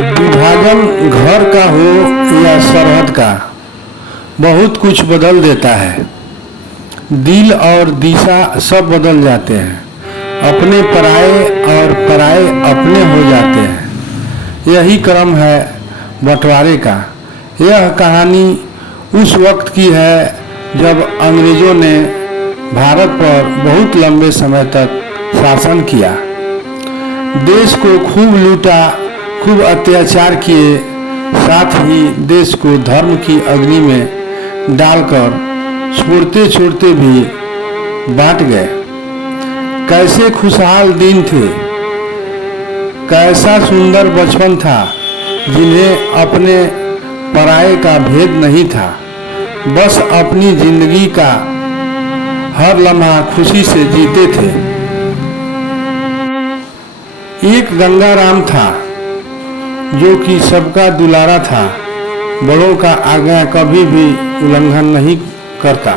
विभाजन घर का हो या सरहद का, बहुत कुछ बदल देता है। दिल और दिशा सब बदल जाते हैं। अपने पराए और पराए अपने हो जाते हैं। यही क्रम है बंटवारे का। यह कहानी उस वक्त की है जब अंग्रेज़ों ने भारत पर बहुत लंबे समय तक शासन किया, देश को खूब लूटा, खूब अत्याचार किए, साथ ही देश को धर्म की अग्नि में डालकर छोड़ते छोड़ते भी बांट गए। कैसे खुशहाल दिन थे, कैसा सुंदर बचपन था जिन्हें अपने पराये का भेद नहीं था। बस अपनी जिंदगी का हर लम्हा खुशी से जीते थे। एक गंगाराम था जो कि सबका दुलारा था, बड़ों का आज्ञा कभी भी उल्लंघन नहीं करता।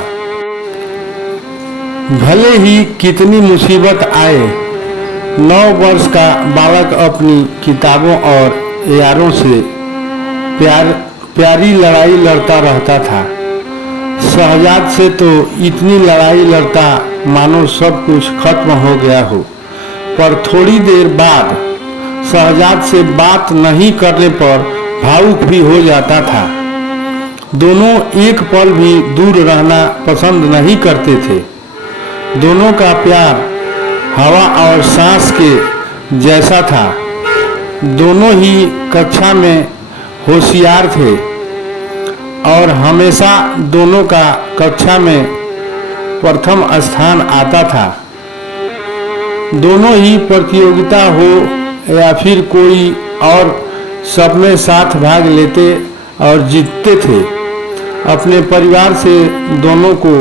भले ही कितनी मुसीबत आए, 9 वर्ष का बालक अपनी किताबों और यारों से प्यारी लड़ाई लड़ता रहता था। शहजाद से तो इतनी लड़ाई लड़ता मानो सब कुछ खत्म हो गया हो, पर थोड़ी देर बाद शहजाद से बात नहीं करने पर भावुक भी हो जाता था। दोनों एक पल भी दूर रहना पसंद नहीं करते थे। दोनों का प्यार हवा और सांस के जैसा था। दोनों ही कक्षा में होशियार थे और हमेशा दोनों का कक्षा में प्रथम स्थान आता था। दोनों ही प्रतियोगिता हो या फिर कोई और, सब में साथ भाग लेते और जीतते थे। अपने परिवार से दोनों को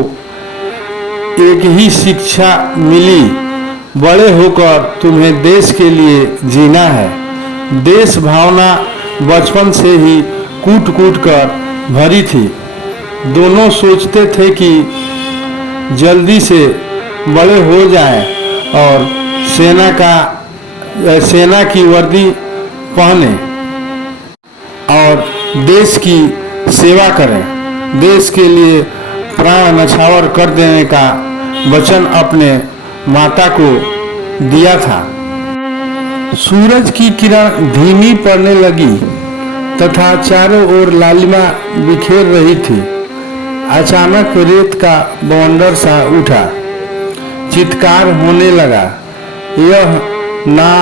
एक ही शिक्षा मिली, बड़े होकर तुम्हें देश के लिए जीना है। देश भावना बचपन से ही कूट कूट कर भरी थी। दोनों सोचते थे कि जल्दी से बड़े हो जाएं और सेना की वर्दी पहने और देश की सेवा करें। देश के लिए प्राण न्यौछावर कर देने का वचन अपने माता को दिया था। सूरज की किरण धीमी पड़ने लगी तथा चारों ओर लालिमा बिखेर रही थी। अचानक रेत का बवंडर सा उठा, चित्कार होने लगा। यह ना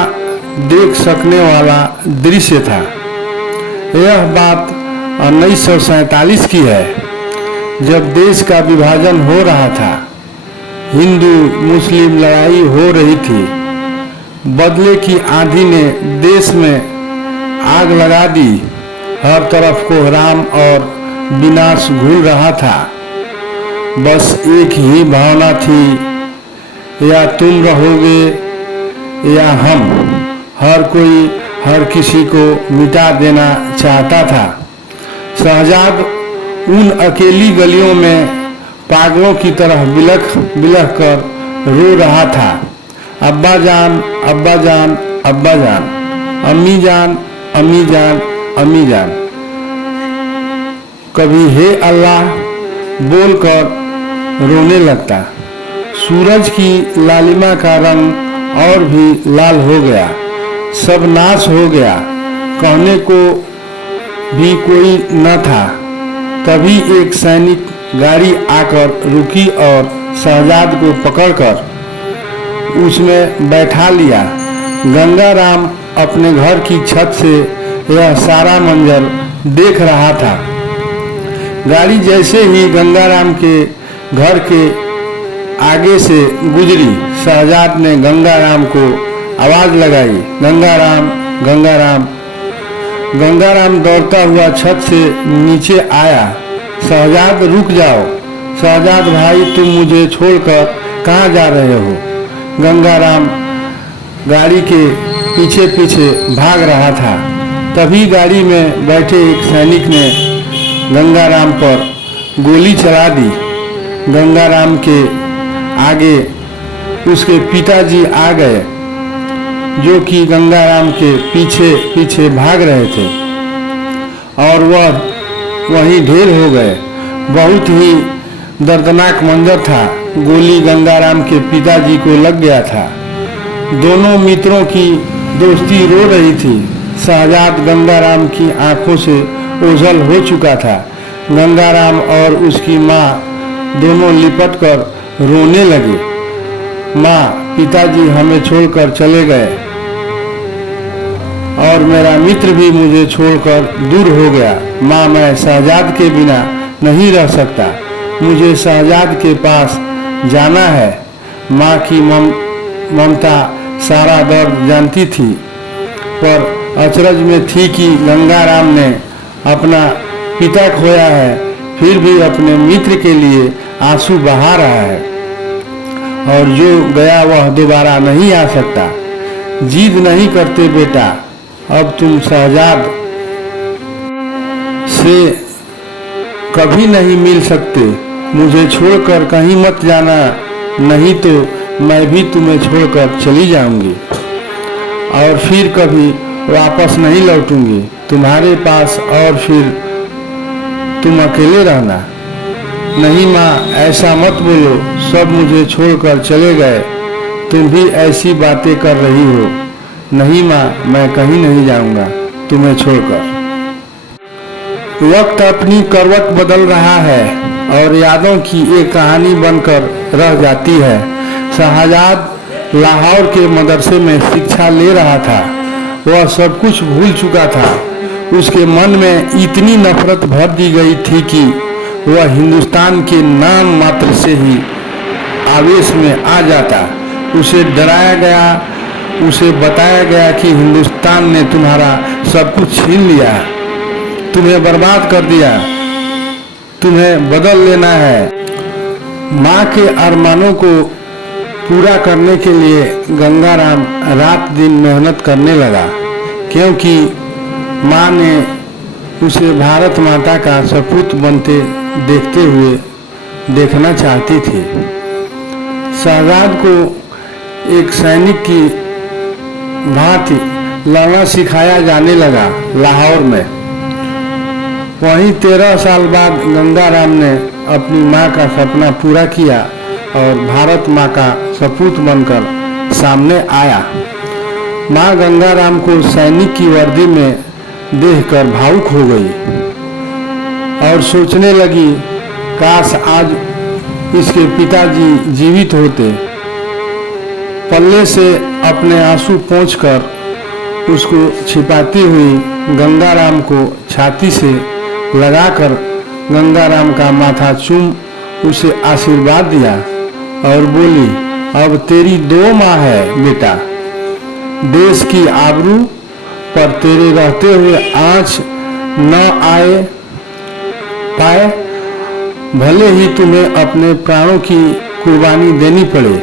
देख सकने वाला दृश्य था। यह बात 1947 की है, जब देश का विभाजन हो रहा था। हिंदू मुस्लिम लड़ाई हो रही थी। बदले की आंधी ने देश में आग लगा दी। हर तरफ कोहराम और विनाश घुल रहा था। बस एक ही भावना थी, या तुम रहोगे या हम। हर कोई हर किसी को मिटा देना चाहता था। शहजाद उन अकेली गलियों में पागलों की तरह बिलख बिलख कर रो रहा था। अब्बा जान, अब्बा जान, अब्बा जान, अम्मी जान, अम्मी जान, अम्मी जान। कभी हे अल्लाह बोलकर रोने लगता। सूरज की लालिमा का रंग और भी लाल हो गया। सब नाश हो गया। कहने को भी कोई न था। तभी एक सैनिक गाड़ी आकर रुकी और शहजाद को पकड़कर उसमें बैठा लिया। गंगाराम अपने घर की छत से यह सारा मंजर देख रहा था। गाड़ी जैसे ही गंगाराम के घर के आगे से गुजरी, शहजाद ने गंगाराम को आवाज लगाई, गंगाराम, गंगाराम। गंगाराम दौड़ता हुआ छत से नीचे आया। शहजाद रुक जाओ। शहजाद भाई, तुम मुझे छोड़कर कहाँ जा रहे हो? गंगाराम गाड़ी के पीछे पीछे भाग रहा था। तभी गाड़ी में बैठे एक सैनिक ने गंगाराम पर गोली चला दी। गंगाराम के आगे उसके पिताजी आ गए। जो कि गंगाराम के पीछे पीछे भाग रहे थे और वह वहीं ढेर हो गए। बहुत ही दर्दनाक मंजर था। गोली गंगाराम के पिताजी को लग गया था। दोनों मित्रों की दोस्ती रो रही थी। शहजाद गंगाराम की आंखों से ओझल हो चुका था। गंगाराम और उसकी माँ दोनों लिपट कर रोने लगे। माँ, पिताजी हमें छोड़कर चले गए और मेरा मित्र भी मुझे छोड़कर दूर हो गया। माँ, मैं शहजाद के बिना नहीं रह सकता। मुझे शहजाद के पास जाना है। माँ की ममता सारा दर्द जानती थी, पर अचरज में थी कि गंगाराम ने अपना पिता खोया है, फिर भी अपने मित्र के लिए आंसू बहा रहा है। और जो गया वह दोबारा नहीं आ सकता। जिद नहीं करते बेटा, अब तुम शहजाद से कभी नहीं मिल सकते। मुझे छोड़कर कहीं मत जाना, नहीं तो मैं भी तुम्हें छोड़कर चली जाऊंगी और फिर कभी वापस नहीं लौटूंगी तुम्हारे पास, और फिर तुम अकेले रहना। नहीं माँ, ऐसा मत बोलो। सब मुझे छोड़कर चले गए, तुम भी ऐसी बातें कर रही हो। नहीं माँ, मैं कहीं नहीं जाऊंगा तुम्हें छोड़कर। वक्त अपनी करवट बदल रहा है और यादों की एक कहानी बनकर रह जाती है। शहजाद लाहौर के मदरसे में शिक्षा ले रहा था। वह सब कुछ भूल चुका था। उसके मन में इतनी नफरत भर दी गई थी कि वह हिंदुस्तान के नाम मात्र से ही आवेश में आ जाता। उसे डराया गया, उसे बताया गया कि हिंदुस्तान ने तुम्हारा सब कुछ छीन लिया, तुम्हें बर्बाद कर दिया, तुम्हें बदल लेना है। माँ के अरमानों को पूरा करने के लिए गंगाराम रात दिन मेहनत करने लगा, क्योंकि माँ ने उसे भारत माता का सपूत बनते देखते हुए देखना चाहती थी। शहजाद को एक सैनिक की भांति लड़ना सिखाया जाने लगा लाहौर में। वहीं 13 साल बाद गंगाराम ने अपनी माँ का सपना पूरा किया और भारत माँ का सपूत बनकर सामने आया। माँ गंगाराम को सैनिक की वर्दी में देखकर भावुक हो गई और सोचने लगी, काश आज इसके पिताजी जीवित होते। पल्ले से अपने आंसू पोंछकर उसको छिपाती हुई गंगाराम को छाती से लगाकर गंगाराम का माथा चूम उसे आशीर्वाद दिया और बोली, अब तेरी 2 माँ है बेटा। देश की आबरू पर तेरे रहते हुए आँच न आए पाए, भले ही तुम्हें अपने प्राणों की कुर्बानी देनी पड़े।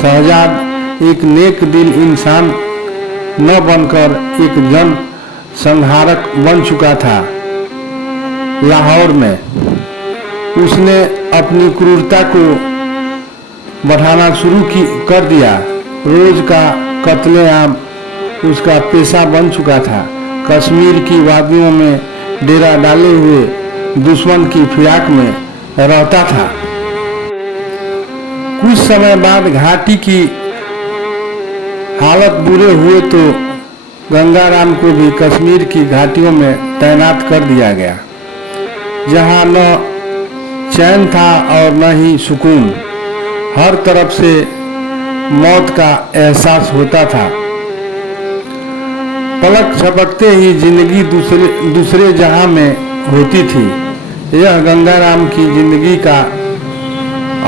शहजाद एक नेक दिल इंसान न बनकर एक जन संहारक बन चुका था। लाहौर में उसने अपनी क्रूरता को बढ़ाना शुरू कर दिया। रोज का कत्लेआम उसका पेशा बन चुका था। कश्मीर की वादियों में डेरा डाले हुए दुश्मन की फिराक में रहता था। कुछ समय बाद घाटी की हालत बुरे हुए तो गंगाराम को भी कश्मीर की घाटियों में तैनात कर दिया गया, जहां न चैन था और न ही सुकून। हर तरफ से मौत का एहसास होता था। पलक झपकते ही जिंदगी दूसरे जहां में होती थी। यह गंगाराम की जिंदगी का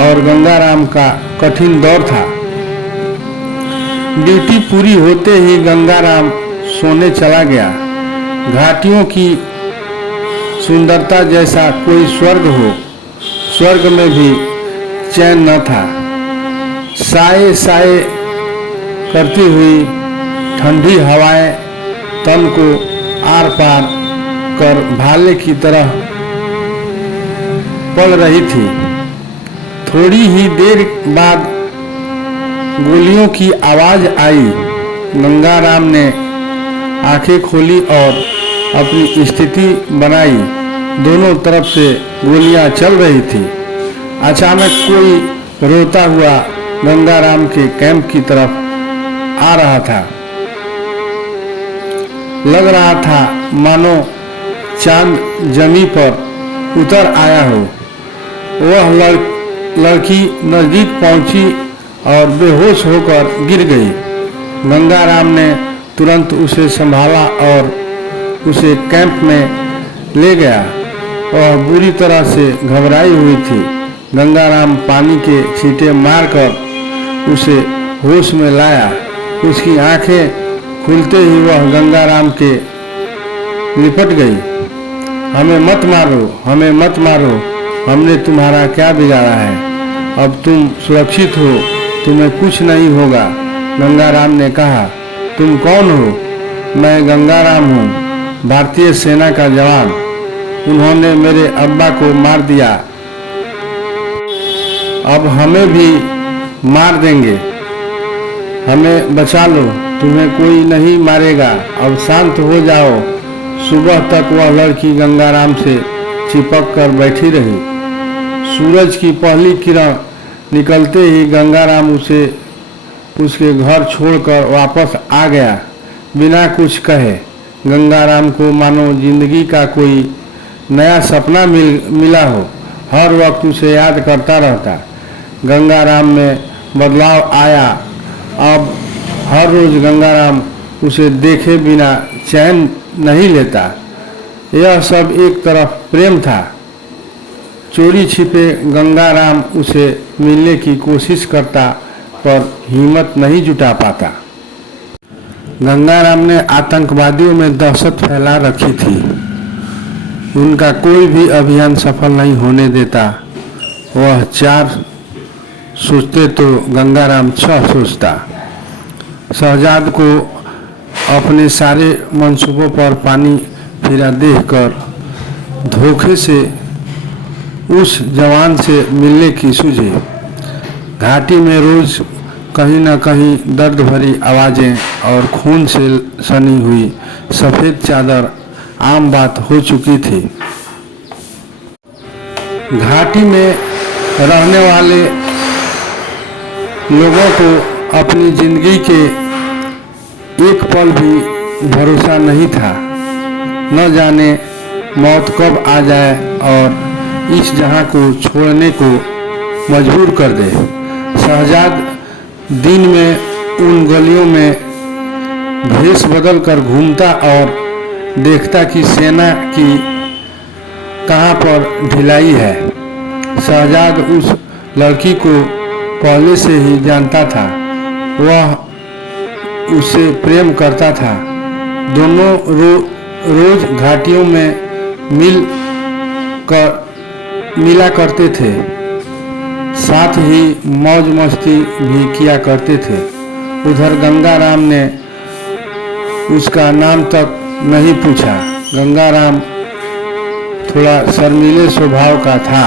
और गंगाराम का कठिन दौर था। ड्यूटी पूरी होते ही गंगाराम सोने चला गया। घाटियों की सुंदरता जैसा कोई स्वर्ग हो, स्वर्ग में भी चैन न था। साए साए करती हुई ठंडी हवाएं तन को आर पार कर भाले की तरह पड़ रही थी। थोड़ी ही देर बाद गोलियों की आवाज आई। गंगाराम ने आंखें खोली और अपनी स्थिति बनाई। दोनों तरफ से गोलियां चल रही थी। अचानक कोई रोता हुआ गंगाराम के कैंप की तरफ आ रहा था। लग रहा था मानो चांद जमीन पर उतर आया हो। वह लड़की नजदीक पहुंची और बेहोश होकर गिर गई। गंगाराम ने तुरंत उसे संभाला और उसे कैंप में ले गया। वह बुरी तरह से घबराई हुई थी। गंगाराम पानी के छींटे मारकर उसे होश में लाया। उसकी आंखें खुलते ही वह गंगाराम के लिपट गई। हमें मत मारो, हमें मत मारो, हमने तुम्हारा क्या बिगाड़ा है? अब तुम सुरक्षित हो, तुम्हें कुछ नहीं होगा। गंगाराम ने कहा, तुम कौन हो? मैं गंगाराम हूँ, भारतीय सेना का जवान। उन्होंने मेरे अब्बा को मार दिया, अब हमें भी मार देंगे। हमें बचा लो, तुम्हें कोई नहीं मारेगा। अब शांत हो जाओ। सुबह तक वह लड़की गंगाराम से चिपक कर बैठी रही। सूरज की पहली किरण निकलते ही गंगाराम उसे उसके घर छोड़कर वापस आ गया, बिना कुछ कहे। गंगाराम को मानो जिंदगी का कोई नया सपना मिला हो। हर वक्त उसे याद करता रहता। गंगाराम में बदलाव आया। अब हर रोज गंगाराम उसे देखे बिना चैन नहीं लेता। यह सब एक तरफ प्रेम था। चोरी छिपे गंगाराम उसे मिलने की कोशिश करता, पर हिम्मत नहीं जुटा पाता। गंगाराम ने आतंकवादियों में दहशत फैला रखी थी। उनका कोई भी अभियान सफल नहीं होने देता। वह 4 सोचते तो गंगाराम 6 सोचता। शहजाद को अपने सारे मंसूबों पर पानी फिरा देखकर धोखे से उस जवान से मिलने की सूझी। घाटी में रोज कहीं न कहीं दर्द भरी आवाज़ें और खून से सनी हुई सफ़ेद चादर आम बात हो चुकी थी। घाटी में रहने वाले लोगों को अपनी जिंदगी के एक पल भी भरोसा नहीं था। न जाने मौत कब आ जाए और इस जहां को छोड़ने को मजबूर कर दे। शहजाद दिन में उन गलियों में भेष बदल कर घूमता और देखता कि सेना की कहां पर ढिलाई है। शहजाद उस लड़की को पहले से ही जानता था। वह उससे प्रेम करता था। दोनों रोज घाटियों में मिला करते थे। साथ ही मौज मस्ती भी किया करते थे। उधर गंगाराम ने उसका नाम तक नहीं पूछा। गंगाराम थोड़ा शर्मीले स्वभाव का था।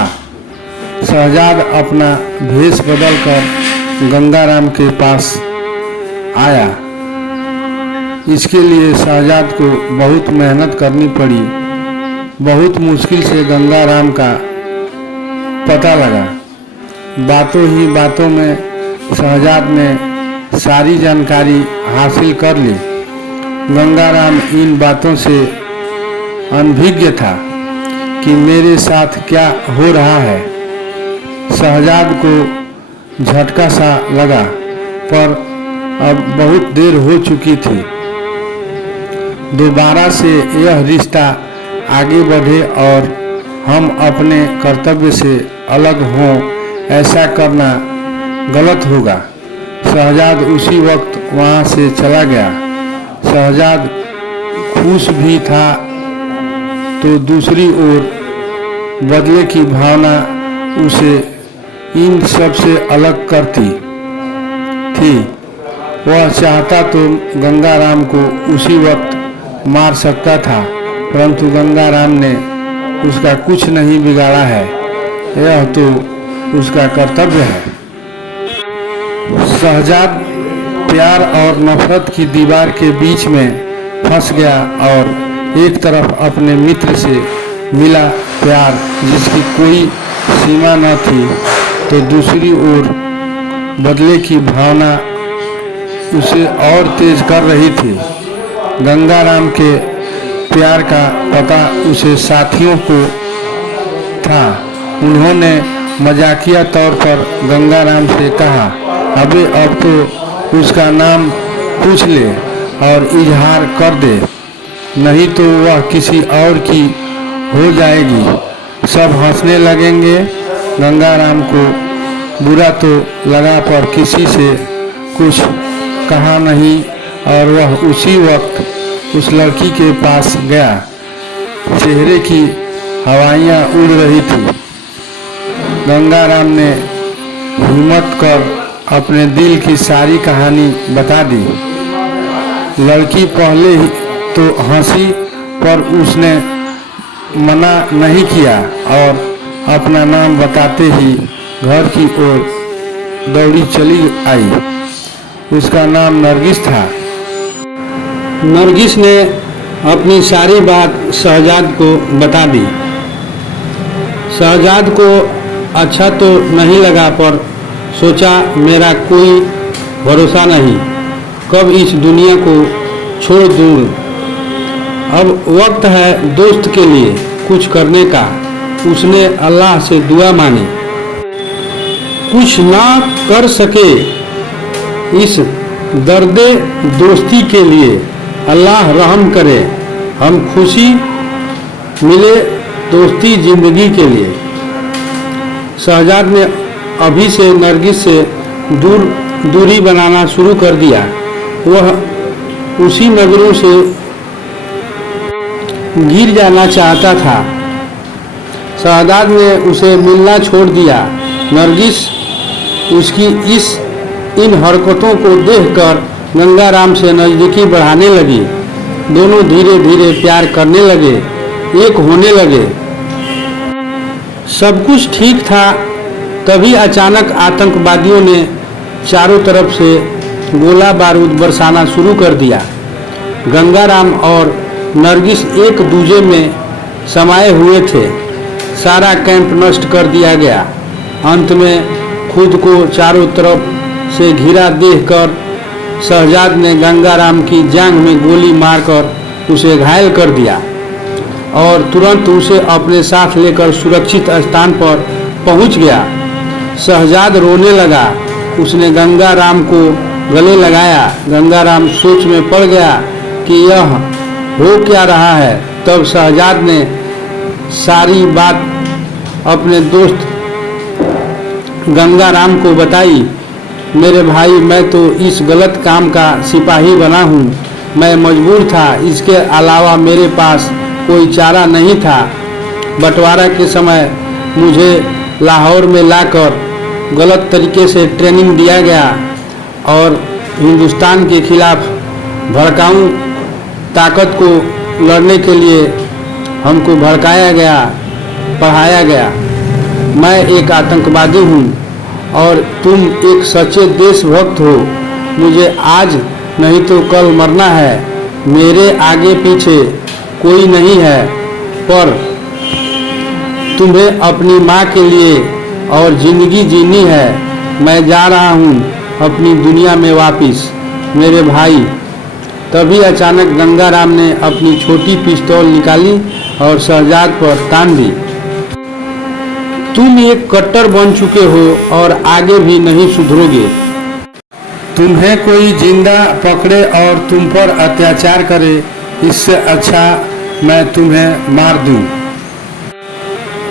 शहजाद अपना भेष बदलकर गंगाराम के पास आया। इसके लिए शहजाद को बहुत मेहनत करनी पड़ी। बहुत मुश्किल से गंगाराम का पता लगा। बातों ही बातों में शहजाद ने सारी जानकारी हासिल कर ली। गंगाराम इन बातों से अनभिज्ञ था कि मेरे साथ क्या हो रहा है। शहजाद को झटका सा लगा, पर अब बहुत देर हो चुकी थी। दोबारा से यह रिश्ता आगे बढ़े और हम अपने कर्तव्य से अलग हों, ऐसा करना गलत होगा। शहजाद उसी वक्त वहाँ से चला गया। शहजाद खुश भी था तो दूसरी ओर बदले की भावना उसे इन सब से अलग करती थी। वह चाहता तो गंगाराम को उसी वक्त मार सकता था, परंतु गंगाराम ने उसका कुछ नहीं बिगाड़ा है। यह तो उसका कर्तव्य है। शहजाद प्यार और नफरत की दीवार के बीच में फंस गया और एक तरफ अपने मित्र से मिला प्यार जिसकी कोई सीमा न थी, तो दूसरी ओर बदले की भावना उसे और तेज कर रही थी। गंगाराम के प्यार का पता उसे साथियों को था। उन्होंने मजाकिया तौर पर गंगाराम से कहा, अबे अब तो उसका नाम पूछ ले और इजहार कर दे, नहीं तो वह किसी और की हो जाएगी। सब हंसने लगेंगे। गंगाराम को बुरा तो लगा पर किसी से कुछ कहा नहीं और वह उसी वक्त उस लड़की के पास गया। चेहरे की हवाइयाँ उड़ रही थी। गंगाराम ने हिम्मत कर अपने दिल की सारी कहानी बता दी। लड़की पहले ही तो हंसी पर उसने मना नहीं किया और अपना नाम बताते ही घर की ओर दौड़ी चली आई। उसका नाम नरगिस था। नरगिस ने अपनी सारी बात शहजाद को बता दी। शहजाद को अच्छा तो नहीं लगा पर सोचा मेरा कोई भरोसा नहीं, कब इस दुनिया को छोड़ दूँ। अब वक्त है दोस्त के लिए कुछ करने का। उसने अल्लाह से दुआ मांगी। कुछ ना कर सके इस दर्दे दोस्ती के लिए अल्लाह रहम करे, हम खुशी मिले दोस्ती जिंदगी के लिए। शहजाद ने अभी से नरगिस से दूरी बनाना शुरू कर दिया। वह उसी नजरों से गिर जाना चाहता था। शहजाद ने उसे मिलना छोड़ दिया। नरगिस उसकी इन हरकतों को देखकर गंगाराम से नज़दीकी बढ़ाने लगी। दोनों धीरे धीरे प्यार करने लगे, एक होने लगे। सब कुछ ठीक था, तभी अचानक आतंकवादियों ने चारों तरफ से गोला बारूद बरसाना शुरू कर दिया। गंगाराम और नरगिस एक दूजे में समाये हुए थे। सारा कैंप नष्ट कर दिया गया। अंत में खुद को चारों तरफ से घिरा देखकर शहजाद ने गंगाराम की जांघ में गोली मारकर उसे घायल कर दिया और तुरंत उसे अपने साथ लेकर सुरक्षित स्थान पर पहुंच गया। शहजाद रोने लगा। उसने गंगाराम को गले लगाया। गंगाराम सोच में पड़ गया कि यह हो क्या रहा है। तब शहजाद ने सारी बात अपने दोस्त गंगाराम को बताई। मेरे भाई, मैं तो इस गलत काम का सिपाही बना हूँ। मैं मजबूर था, इसके अलावा मेरे पास कोई चारा नहीं था। बंटवारा के समय मुझे लाहौर में लाकर गलत तरीके से ट्रेनिंग दिया गया और हिंदुस्तान के खिलाफ भड़काऊ ताकत को लड़ने के लिए हमको भड़काया गया, पढ़ाया गया। मैं एक आतंकवादी हूँ और तुम एक सच्चे देशभक्त हो। मुझे आज नहीं तो कल मरना है। मेरे आगे पीछे कोई नहीं है, पर तुम्हें अपनी माँ के लिए और ज़िंदगी जीनी है। मैं जा रहा हूँ अपनी दुनिया में वापिस, मेरे भाई। तभी अचानक गंगाराम ने अपनी छोटी पिस्तौल निकाली और शहजाद पर तान दी। तुम एक कट्टर बन चुके हो और आगे भी नहीं सुधरोगे। तुम्हें कोई जिंदा पकड़े और तुम पर अत्याचार करे, इससे अच्छा मैं तुम्हें मार दूं।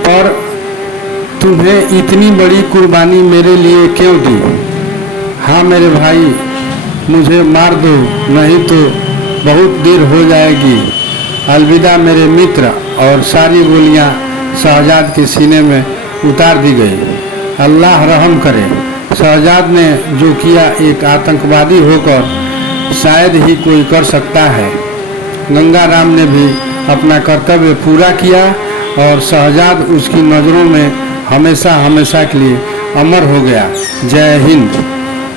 पर तुम्हें इतनी बड़ी कुर्बानी मेरे लिए क्यों दी? हाँ मेरे भाई, मुझे मार दो, नहीं तो बहुत देर हो जाएगी। अलविदा मेरे मित्र। और सारी गोलियां शहजाद के सीने में उतार दी गई। अल्लाह रहम करे। शहजाद ने जो किया एक आतंकवादी होकर शायद ही कोई कर सकता है। गंगाराम ने भी अपना कर्तव्य पूरा किया और शहजाद उसकी नज़रों में हमेशा हमेशा के लिए अमर हो गया। जय हिंद।